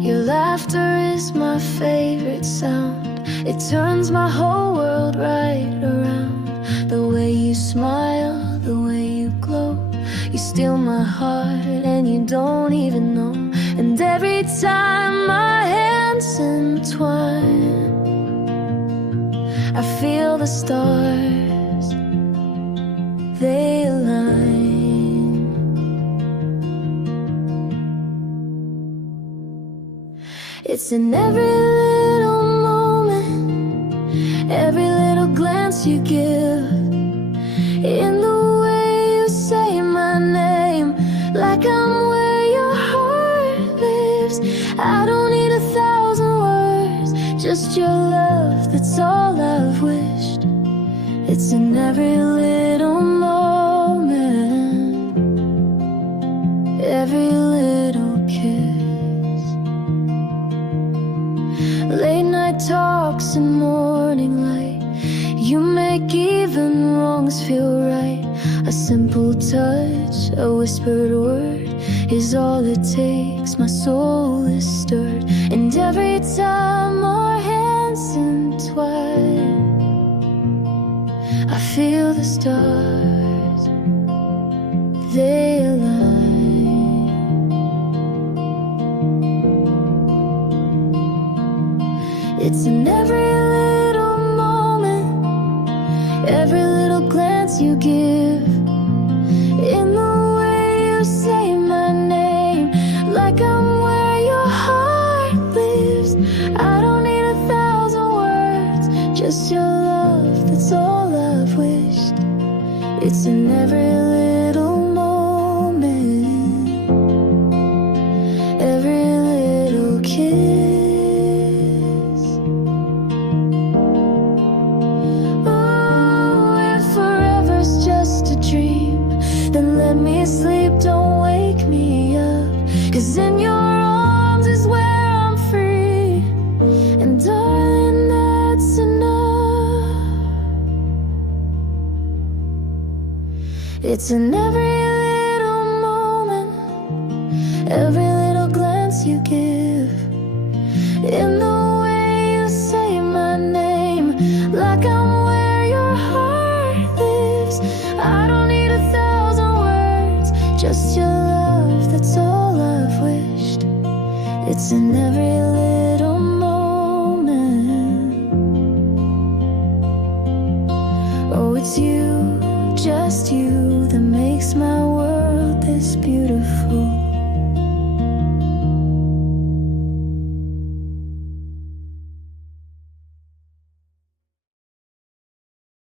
Your laughter is my favorite sound. It turns my whole world right around. The way you smile, the way you glow, you steal my heart and you don't even know. And every time my hands entwine, I feel the stars, they align. It's in every little moment, every little glance you give, in the way you say my name, like I'm where your heart lives. I don't need 1,000 words, just your love, that's all I've wished. It's in every little moment, every little kiss. Late night talks and morning light, you make even wrongs feel right. A simple touch, a whispered word is all it takes. My soul is stirred, and every time our hands entwine, I feel the stars, they align. It's in every little moment, every little glance you give, in the way you say my name, like I'm where your heart lives. I don't need 1,000 words, just your love, that's all I've wished. It's in every little moment, every little kiss. Then let me sleep, don't wake me up, 'cause in your arms is where I'm free. And darling, that's enough. It's in every little moment, every little glance you give, in the way you say my name, like I'm where your heart lives. I don't need 1,000 words, just your love, that's all I've wished. It's in every little moment. Oh, it's you, just you, that makes my world